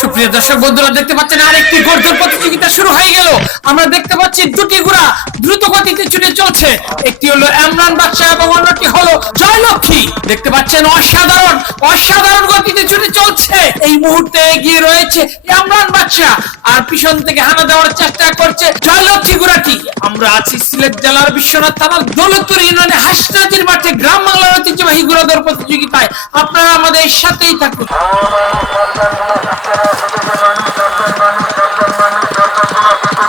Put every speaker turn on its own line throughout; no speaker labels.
সুপ্রিয় দর্শক বন্ধুরা, দেখতে পাচ্ছেন আরেকটি গোর্ধর প্রতিযোগিতা শুরু হয়ে গেল। আমরা দেখতে পাচ্ছি দুটি ঘোড়া দ্রুত গতিতে ছুটে চলছে। একটি হলো এমরান বাদশা এবং অন্যটি হলো জয়লক্ষ্মী দেখতে পাচ্ছেন অসাধারণ অসাধারণ গতিতে ছুটে চলছে। এই মুহূর্তে এগিয়ে রয়েছে এমরান বাদশা আর পিছন থেকে হানা দেওয়ার চেষ্টা করছে জয়লক্ষ্মী ঘোড়াটি। আমরা আছি সিলেট জেলার বিশ্বনাথ থানার দৌলতপুর ইউনিয়নে হাসনাজির মাঠে গ্রাম বাংলার ঐতিহ্যবাহী ঘোড়াদৌড় প্রতিযোগিতায়। আপনারা আমাদের সাথেই থাকুন।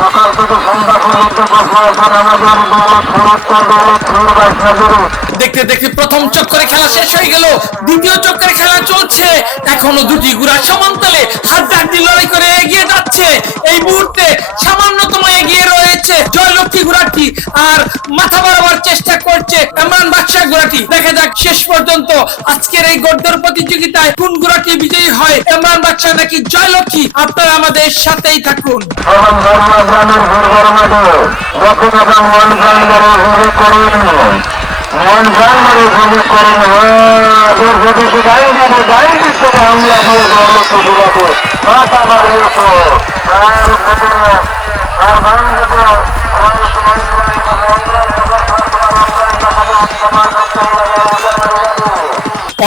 সকাল থেকে সন্ধ্যা পর্যন্ত বসবাস আমাদের
দেখতে দেখতে প্রথম চক্করে খেলা শেষ হয়ে গেল। দ্বিতীয় চক্করে খেলা চলছে। এখনও দুটি গুড়া সমান্তলে হাড্ডাহাড্ডি লড়াই করে এগিয়ে যাচ্ছে। এই মুহূর্তে সামান্যতম এগিয়ে রয়েছে জয়লক্ষ্মী ঘোড়াটি আর মাথা বাড়াবার চেষ্টা করছে এমন বাদশাহ ঘোড়াটি দেখা যাক শেষ পর্যন্ত আজকের এই গদ্দর প্রতিযোগিতায় কোন ঘোড়াটি বিজয়ী হয়। ইমরান বাদশাহ নাকি জয়লক্ষ্মী আপনারা আমাদের সাথেই থাকুন।
যখন এবং মন প্রাণের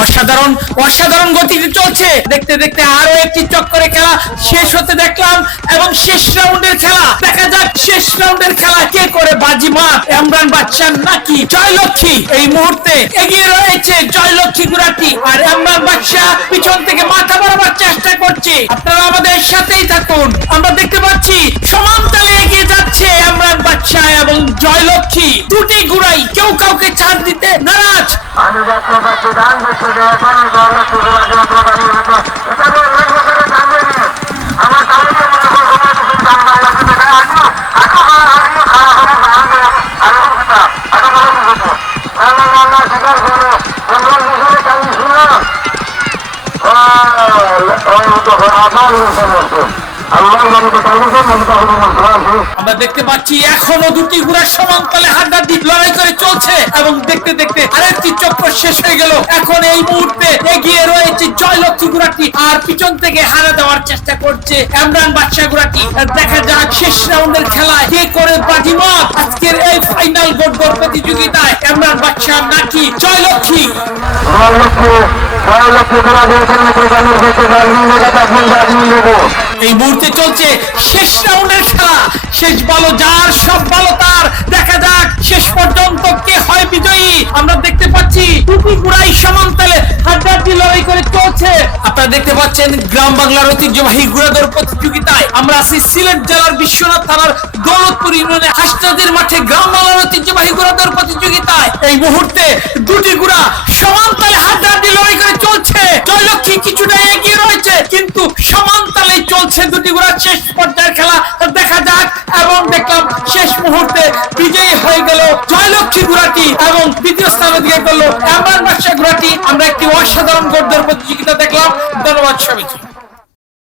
অসাধারণ অসাধারণ গতিতে চলছে। দেখতে দেখতে আরও একটি চক্করে খেলা শেষ হতে দেখলাম এবং শেষ রাউন্ডের খেলা। দেখা যাক শেষ রাউন্ডের খেলা কে মাত বাদশাহ নাকি জয়লক্ষ্মী। এই মুহূর্তে এগিয়ে রয়েছে জয়লক্ষ্মী গুড়াটি আর ইমরান বাদশাহ পিছন থেকে মাথা বাড়াবার চেষ্টা করছে। আমরা সমান তালে এগিয়ে যাচ্ছে ইমরান বাদশাহ এবং জয়লক্ষ্মী। দুটি গুড়াই কেউ কাউকে ছাড় দিতে নারাজ।
আমি আমরা
দেখতে পাচ্ছি এখনও দুটি ঘোড়া সমান্তলে হাড্ডাহাড্ডি লড়াই করে চলছে এবং দেখতে দেখতে আরেকটি চক্র শেষ হয়ে গেল। এখন এই মুহূর্তে এগিয়ে রয়েছে জয়লক্ষ্মী ঘোড়াটি আর পিছন থেকে হারা দেওয়ার চেষ্টা করছে ইমরান বাদশাহ ঘোড়াটি। দেখা যাক শেষ রাউন্ডের খেলায় কে করে বাজিমাত আজকের এই ফাইনাল গোট প্রতিযোগিতায় ইমরান বাদশাহ নাকি জয়লক্ষ্মী?
জয়লক্ষ্মী।
এই মুহূর্তে চলছে শেষ রাউন্ডের খেলা। শেষ বলো যার, সব বলো তার। দেখা যাক শেষ পর্যন্ত কে হয় বিজয়ী। আমরা দেখতে পাচ্ছি টুপি গুড়াই সমান্তলে হাড্ডাহাড্ডি লড়াই করে চলছে। আপনারা দেখতে পাচ্ছেন গ্রাম বাংলার ঐতিহ্যবাহী ঘোড়াদৌড় প্রতিযোগিতায় আমরা আছি সিলেট জেলার বিশ্বনাথ থানার দৌলতপুর ইউনিয়নে হাসনাদের মাঠে গ্রাম বাংলার ঐতিহ্যবাহী ঘোড়াদৌড় প্রতিযোগিতায়। এই মুহূর্তে দুটি গুড়া সমান্তলে হাড্ডাহাড্ডি লড়াই করে জয়লক্ষ্মী কিছুটা এগিয়ে রয়েছে, কিন্তু চলছে দুটি শেষ পর্যায়ের খেলা। দেখা যাক, এবং দেখলাম শেষ মুহূর্তে বিজয়ী হয়ে গেল জয়লক্ষ্মী গুড়াটি এবং দ্বিতীয় স্থান অধিকার করল এমরান বাদশাহ গুড়াটি। আমরা একটি অসাধারণ গদ্যের প্রতিযোগিতা দেখলাম। ধন্যবাদ সবাইকে।